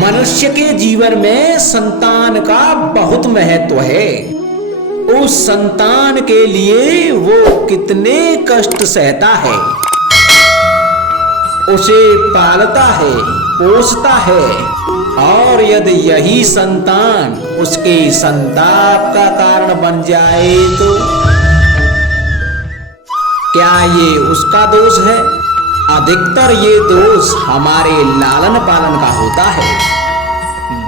मनुष्य के जीवन में संतान का बहुत महत्व है। उस संतान के लिए वो कितने कष्ट सहता है, उसे पालता है, पोसता है, और यदि यही संतान उसके संताप का कारण बन जाए तो क्या ये उसका दोष है? अधिकतर ये दोष हमारे लालन पालन का होता है।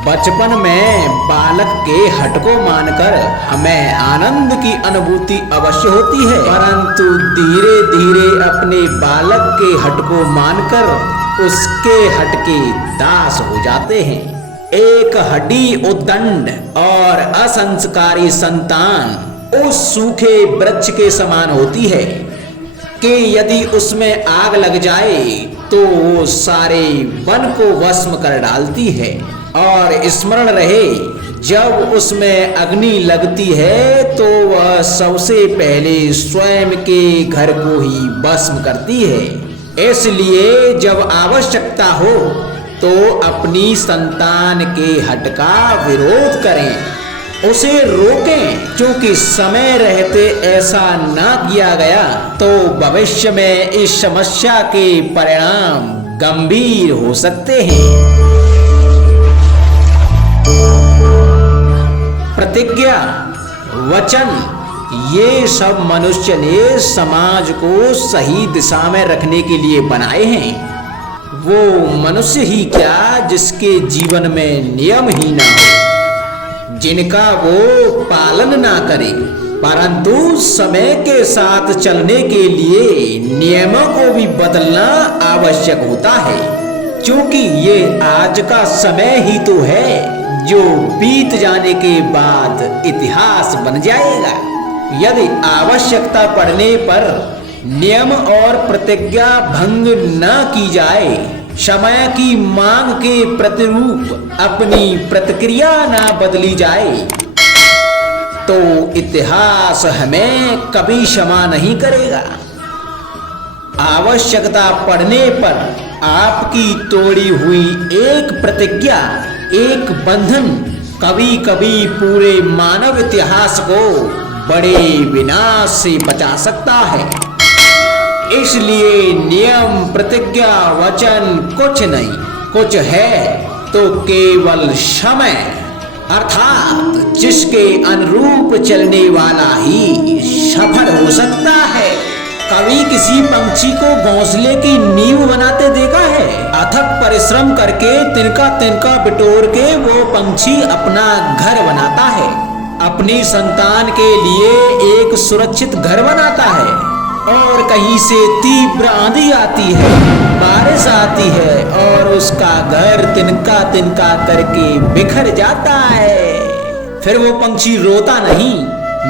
बचपन में बालक के हट को मानकर हमें आनंद की अनुभूति अवश्य होती है, परंतु धीरे धीरे अपने बालक के हट को मानकर उसके हट के दास हो जाते हैं। एक हड्डी उद्दंड और असंस्कारी संतान उस सूखे वृक्ष के समान होती है कि यदि उसमें आग लग जाए तो वो सारे वन को भस्म कर डालती है। और स्मरण रहे, जब उसमें अग्नि लगती है तो वह सबसे पहले स्वयं के घर को ही भस्म करती है। इसलिए जब आवश्यकता हो तो अपनी संतान के हट का विरोध करें, उसे रोकें, क्योंकि समय रहते ऐसा ना किया गया तो भविष्य में इस समस्या के परिणाम गंभीर हो सकते हैं। प्रतिज्ञा, वचन, ये सब मनुष्य ने समाज को सही दिशा में रखने के लिए बनाए हैं। वो मनुष्य ही क्या जिसके जीवन में नियम ही ना हो, जिनका वो पालन ना करे, परंतु समय के साथ चलने के लिए नियमों को भी बदलना आवश्यक होता है, क्योंकि ये आज का समय ही तो है जो बीत जाने के बाद इतिहास बन जाएगा। यदि आवश्यकता पड़ने पर नियम और प्रतिज्ञा भंग न की जाए, समय की मांग के प्रतिरूप अपनी प्रतिक्रिया न बदली जाए, तो इतिहास हमें कभी क्षमा नहीं करेगा। आवश्यकता पड़ने पर आपकी तोड़ी हुई एक प्रतिज्ञा, एक बंधन कभी कभी पूरे मानव इतिहास को बड़े विनाश से बचा सकता है। इसलिए नियम, प्रतिज्ञा, वचन कुछ नहीं, कुछ है तो केवल समय, अर्थात जिसके अनुरूप चलने वाला ही सफल हो सकता है। कभी किसी पंछी को घोंसले की नींव बनाते देखा है? अथक परिश्रम करके तिनका तिनका बिटोर के वो पंछी अपना घर बनाता है, अपनी संतान के लिए एक सुरक्षित घर बनाता है। और कहीं से तीव्र आंधी आती है, बारिश आती है और उसका घर तिनका तिनका करके बिखर जाता है। फिर वो पंछी रोता नहीं,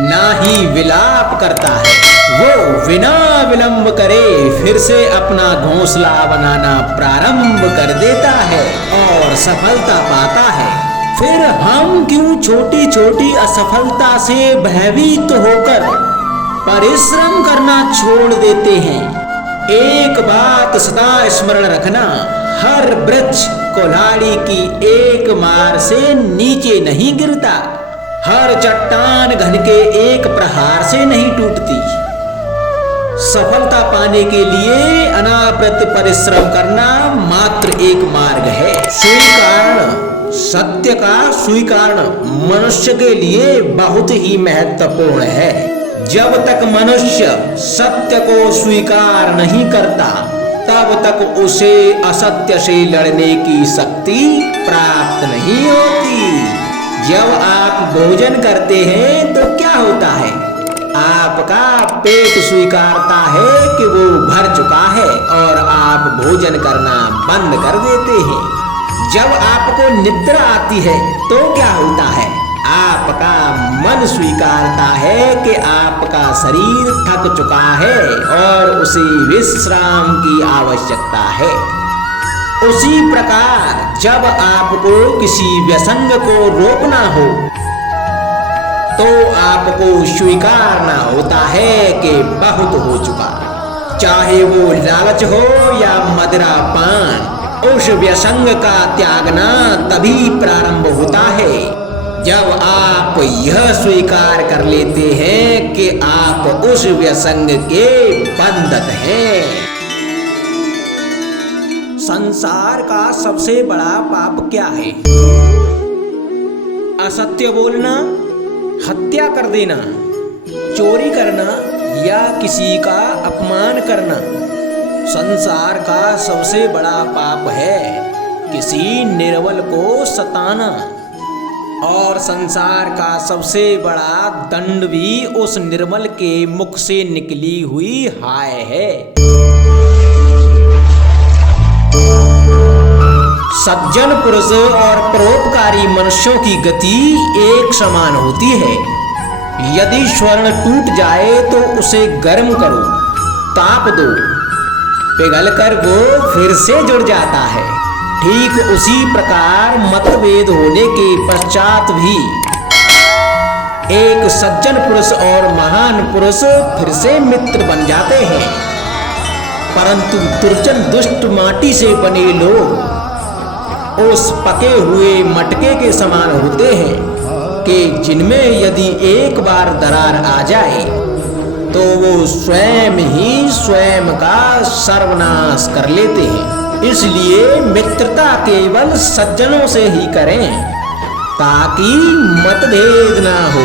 ना ही विलाप करता है, वो बिना विलंब करे फिर से अपना घोंसला बनाना प्रारंभ कर देता है और सफलता पाता है। फिर हम क्यों छोटी छोटी असफलता से भयभीत होकर परिश्रम करना छोड़ देते हैं? एक बात सदा स्मरण रखना, हर वृक्ष कुल्हाड़ी की एक मार से नीचे नहीं गिरता, हर चट्टान घन के एक प्रहार से नहीं टूटती। सफलता पाने के लिए अनावृत परिश्रम करना मात्र एक मार्ग है। स्वीकरण, सत्य का स्वीकरण मनुष्य के लिए बहुत ही महत्वपूर्ण है। जब तक मनुष्य सत्य को स्वीकार नहीं करता, तब तक उसे असत्य से लड़ने की शक्ति प्राप्त नहीं होती। जब आप भोजन करते हैं तो क्या होता है? आपका पेट स्वीकारता है कि वो भर चुका है और आप भोजन करना बंद कर देते हैं। जब आपको निद्रा आती है तो क्या होता है? आपका मन स्वीकारता है कि आपका शरीर थक चुका है और उसे विश्राम की आवश्यकता है। उसी प्रकार जब आपको किसी व्यसंग को रोकना हो तो आपको स्वीकारना होता है कि बहुत हो चुका, चाहे वो लालच हो या मदिरा पान, उस व्यसंग का त्यागना तभी प्रारंभ होता है जब आप यह स्वीकार कर लेते हैं कि आप उस व्यसंग के बंधक हैं। संसार का सबसे बड़ा पाप क्या है? असत्य बोलना, हत्या कर देना, चोरी करना या किसी का अपमान करना। संसार का सबसे बड़ा पाप है किसी निर्बल को सताना, और संसार का सबसे बड़ा दंड भी उस निर्बल के मुख से निकली हुई हाय है। सज्जन पुरुष और परोपकारी मनुष्यों की गति एक समान होती है। यदि स्वर्ण टूट जाए तो उसे गर्म करो, ताप दो, पिघलकर वो फिर से जुड़ जाता है। ठीक उसी प्रकार मतभेद होने के पश्चात भी एक सज्जन पुरुष और महान पुरुष फिर से मित्र बन जाते हैं। परंतु दुर्जन दुष्ट माटी से बने लोग उस पके हुए मटके के समान होते हैं कि जिनमें यदि एक बार दरार आ जाए तो वो स्वयं ही स्वयं का सर्वनाश कर लेते हैं। इसलिए मित्रता केवल सज्जनों से ही करें ताकि मतभेद ना हो।